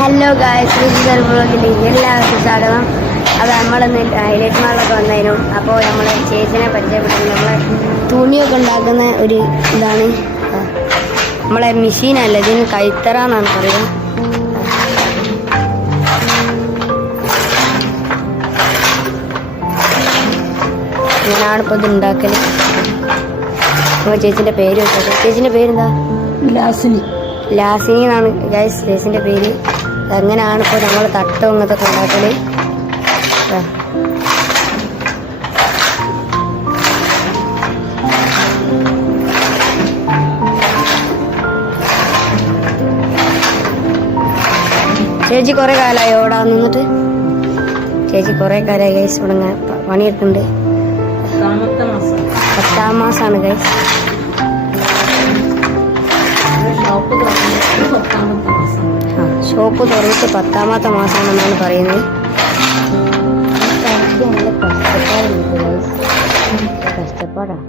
Hello guys, വ്ളോഗിലേക്ക് എല്ലാവർക്കും സ്വാഗതം. അപ്പോൾ നമ്മളിന്ന് ഹൈലൈറ്റ് മാളിലൊക്കെ വന്നതിനും അപ്പോൾ നമ്മളെ ചേച്ചിനെ പരിചയപ്പെട്ടു. നമ്മളെ തുണിയൊക്കെ ഉണ്ടാക്കുന്ന ഒരു ഇതാണ് നമ്മളെ മെഷീനല്ല, ഇതിന് കൈത്തറ എന്നാണ് പറയുക. ഞാനാണിപ്പോൾ ഇത് ഉണ്ടാക്കൽ. അപ്പോൾ ചേച്ചിൻ്റെ പേര് വെച്ചത്, ചേച്ചിൻ്റെ പേരെന്താ? ലാസിനി എന്നാണ് ഗൈസ് ചേച്ചിൻ്റെ പേര്. അങ്ങനെയാണ് ഇപ്പോൾ നമ്മൾ തട്ടോ ഇങ്ങനത്തെ ഉണ്ടാക്കല്. ചേച്ചി കുറേ കാലമായി ഓടാ നിന്നിട്ട്. ചേച്ചി കുറേ കാലമായി ഗൈസ് ഇവിടെ പണിയെടുക്കുന്നുണ്ട്. 10ാം മാസമാണ് ഗൈസ്. ഷോപ്പ് തുറന്നിട്ട് 10ാമത്തെ മാസമാണെന്നാണ് പറയുന്നത്. കഷ്ടപ്പാടാണ്.